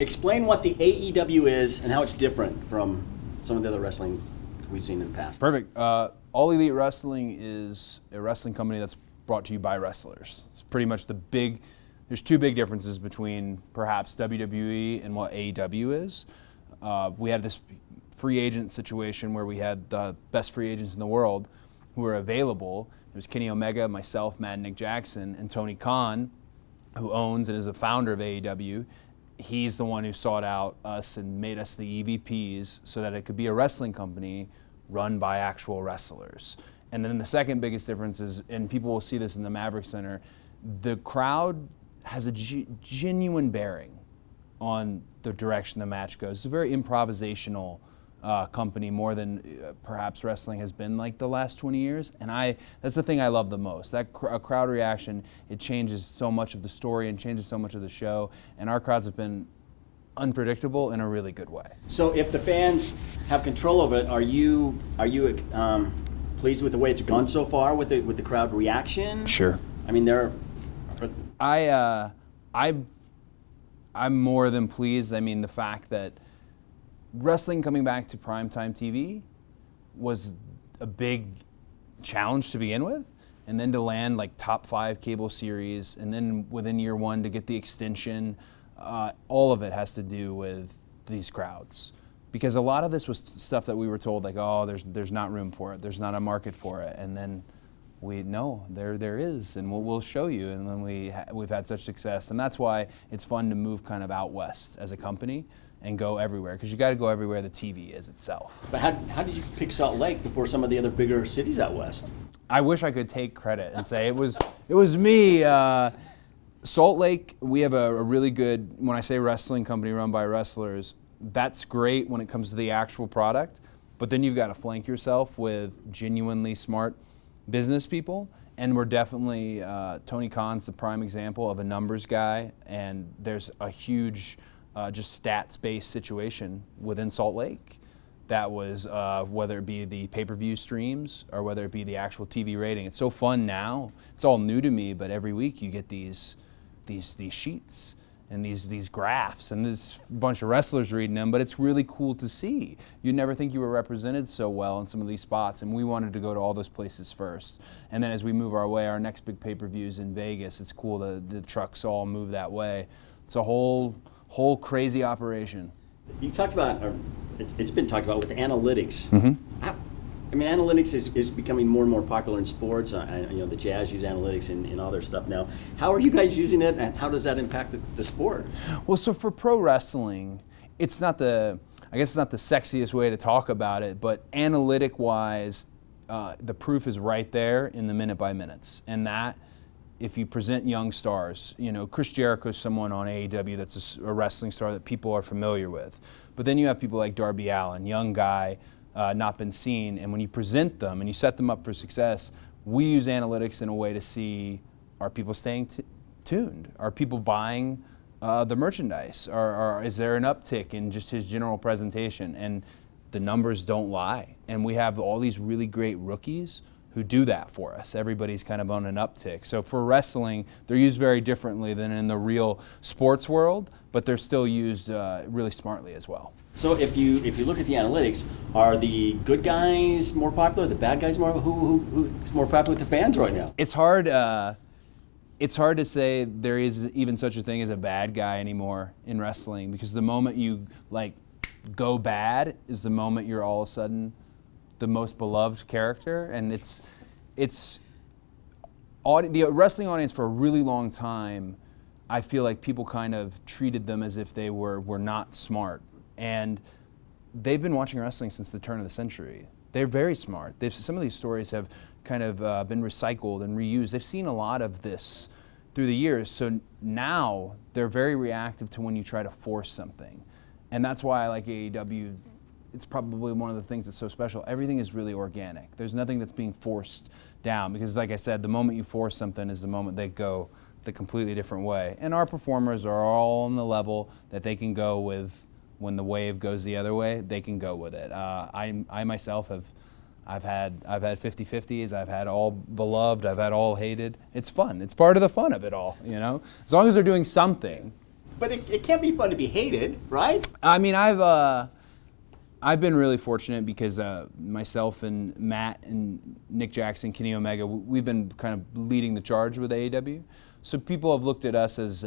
Explain what the AEW is and how it's different from some of the other wrestling we've seen in the past. Perfect. All Elite Wrestling is a wrestling company that's brought to you by wrestlers. It's pretty much there's two big differences between perhaps WWE and what AEW is. We had this free agent situation where we had the best free agents in the world who were available. It was Kenny Omega, myself, Mad Nick Jackson, and Tony Khan, who owns and is a founder of AEW. He's the one who sought out us and made us the EVPs so that it could be a wrestling company run by actual wrestlers. And then the second biggest difference is, and people will see this in the Maverick Center, the crowd has a genuine bearing on the direction the match goes. It's a very improvisational company, more than perhaps wrestling has been like the last 20 years. And that's the thing I love the most. That crowd reaction, it changes so much of the story and changes so much of the show. And our crowds have been unpredictable in a really good way. So if the fans have control of it, are you pleased with the way it's gone so far with the crowd reaction? Sure. I mean, I'm more than pleased. I mean, the fact that wrestling coming back to primetime TV was a big challenge to begin with, and then to land like top 5 cable series, and then within year 1 to get the extension, all of it has to do with these crowds. Because a lot of this was stuff that we were told, like, oh, there's not room for it, there's not a market for it, and then there is, and we'll show you. And then we've had such success, and that's why it's fun to move kind of out west as a company and go everywhere, because you got to go everywhere the TV is itself. But how did you pick Salt Lake before some of the other bigger cities out west? I wish I could take credit and say it was me. Salt Lake, we have a really good, when I say wrestling company run by wrestlers, that's great when it comes to the actual product, but then you've got to flank yourself with genuinely smart business people, and we're definitely, Tony Khan's the prime example of a numbers guy, and there's a huge just stats-based situation within Salt Lake. That was whether it be the pay-per-view streams or whether it be the actual TV rating. It's so fun now. It's all new to me, but every week you get these sheets and these graphs, and there's a bunch of wrestlers reading them, but it's really cool to see. You'd never think you were represented so well in some of these spots, and we wanted to go to all those places first. And then as we move our way, our next big pay-per-view is in Vegas. It's cool the trucks all move that way. It's a whole crazy operation. You talked about, or it's been talked about with analytics. Mm-hmm. I mean, analytics is becoming more and more popular in sports. The Jazz use analytics in all their stuff now. How are you guys using it, and how does that impact the sport? Well, so for pro wrestling, I guess it's not the sexiest way to talk about it, but analytic-wise, the proof is right there in the minute-by-minutes. And that, if you present young stars, Chris Jericho's someone on AEW that's a wrestling star that people are familiar with. But then you have people like Darby Allin, young guy, not been seen, and when you present them and you set them up for success, we use analytics in a way to see, are people staying tuned? Are people buying the merchandise? Or is there an uptick in just his general presentation? And the numbers don't lie. And we have all these really great rookies who do that for us. Everybody's kind of on an uptick. So for wrestling, they're used very differently than in the real sports world, but they're still used really smartly as well. So if you look at the analytics, are the good guys more popular, the bad guys more? Who's more popular with the fans right now? It's hard to say there is even such a thing as a bad guy anymore in wrestling, because the moment you go bad is the moment you're all of a sudden the most beloved character. And the wrestling audience for a really long time, I feel like people kind of treated them as if they were not smart. And they've been watching wrestling since the turn of the century. They're very smart. Some of these stories have kind of been recycled and reused. They've seen a lot of this through the years. So now they're very reactive to when you try to force something. And that's why I like AEW. It's probably one of the things that's so special. Everything is really organic. There's nothing that's being forced down, because like I said, the moment you force something is the moment they go the completely different way. And our performers are all on the level that they can go with. When the wave goes the other way, they can go with it. I myself I've had 50-50s. I've had all beloved. I've had all hated. It's fun. It's part of the fun of it all, As long as they're doing something, But it can't be fun to be hated, right? I mean, I've been really fortunate because myself and Matt and Nick Jackson, Kenny Omega, we've been kind of leading the charge with AEW. So people have looked at us as,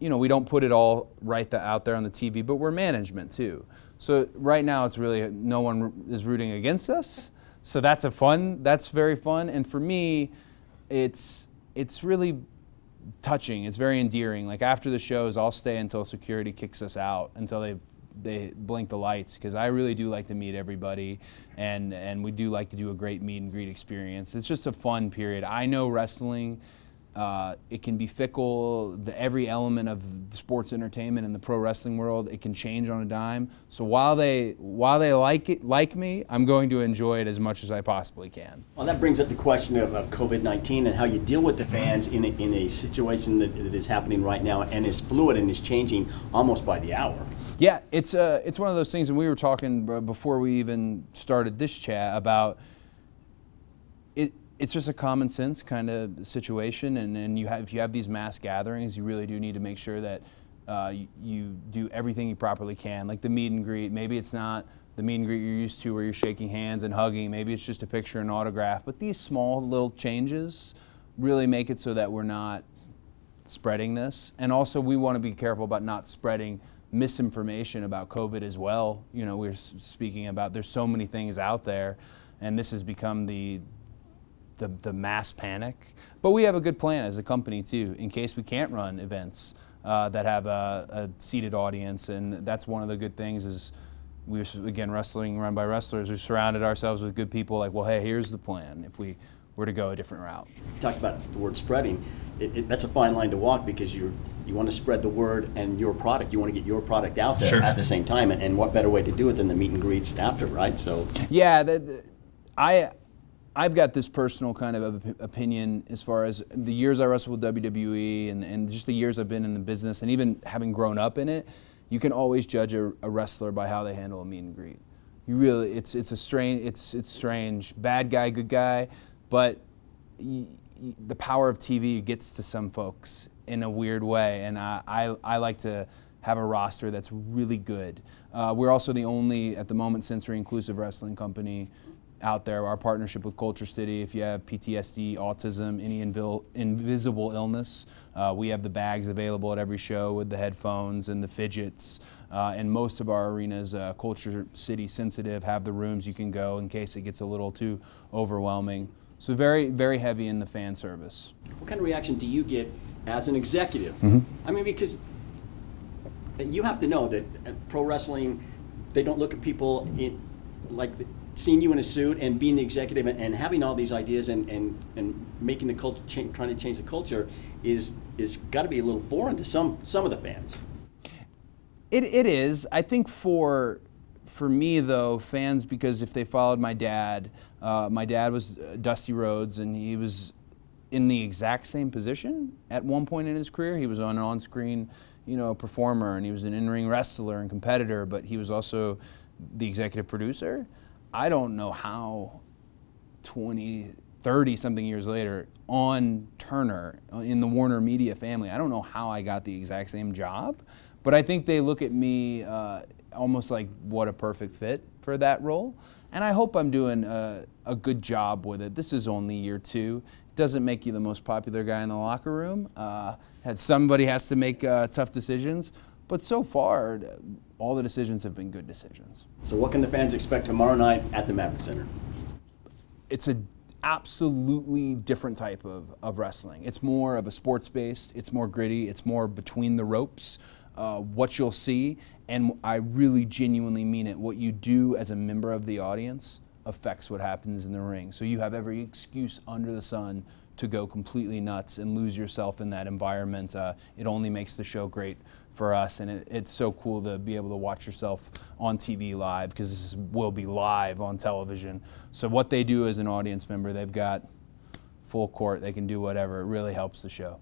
we don't put it all out there on the TV, but we're management too. So right now it's really, no one is rooting against us. So that's very fun. And for me, it's really touching. It's very endearing. Like after the shows, I'll stay until security kicks us out, until they blink the lights, because I really do like to meet everybody, and we do like to do a great meet and greet experience. It's just a fun period. I know wrestling, it can be fickle. Every element of sports entertainment in the pro wrestling world, it can change on a dime. So while they like me, I'm going to enjoy it as much as I possibly can. Well, that brings up the question of COVID-19 and how you deal with the fans in a situation that is happening right now and is fluid and is changing almost by the hour. Yeah, it's one of those things, and we were talking before we even started this chat about it. It's just a common sense kind of situation, and if you have these mass gatherings, you really do need to make sure that you do everything you properly can. Like the meet and greet, maybe it's not the meet and greet you're used to where you're shaking hands and hugging, maybe it's just a picture and autograph, but these small little changes really make it so that we're not spreading this. And also we want to be careful about not spreading misinformation about COVID as well. We're speaking about, there's so many things out there, and this has become the mass panic. But we have a good plan as a company too, in case we can't run events that have a seated audience. And that's one of the good things is wrestling run by wrestlers. We've surrounded ourselves with good people like, well, hey, here's the plan if we were to go a different route. You talked about the word spreading. That's a fine line to walk, because you want to spread the word and your product. You want to get your product out there at the same time. And what better way to do it than the meet and greets after, right? So yeah, I've got this personal kind of opinion as far as the years I wrestled with WWE and just the years I've been in the business, and even having grown up in it, you can always judge a wrestler by how they handle a meet and greet. You really, it's strange. Bad guy, good guy, but the power of TV gets to some folks in a weird way, and I like to have a roster that's really good. We're also the only, at the moment, sensory inclusive wrestling company out there. Our partnership with Culture City, if you have PTSD, autism, any invisible illness, we have the bags available at every show with the headphones and the fidgets. And most of our arenas, Culture City sensitive, have the rooms you can go in case it gets a little too overwhelming. So very, very heavy in the fan service. What kind of reaction do you get as an executive? I mean, because you have to know that pro wrestling, they don't look at people like seeing you in a suit and being the executive and having all these ideas and making the culture, trying to change the culture is got to be a little foreign to some of the fans. It is. I think for me though, fans, because if they followed my dad was Dusty Rhodes, and he was in the exact same position at one point in his career. He was an on-screen, performer, and he was an in-ring wrestler and competitor, but he was also the executive producer. I don't know how 30 something years later on Turner in the Warner Media family, I don't know how I got the exact same job, but I think they look at me almost like what a perfect fit for that role. And I hope I'm doing a good job with it. This is only year 2. It doesn't make you the most popular guy in the locker room. Somebody has to make tough decisions, but so far, all the decisions have been good decisions. So what can the fans expect tomorrow night at the Maverick Center? It's an absolutely different type of wrestling. It's more of a sports-based, it's more gritty, it's more between the ropes. What you'll see, and I really genuinely mean it, what you do as a member of the audience affects what happens in the ring. So you have every excuse under the sun to go completely nuts and lose yourself in that environment. It only makes the show great for us, and it's so cool to be able to watch yourself on TV live, because this will be live on television. So what they do as an audience member, they've got full court, they can do whatever. It really helps the show.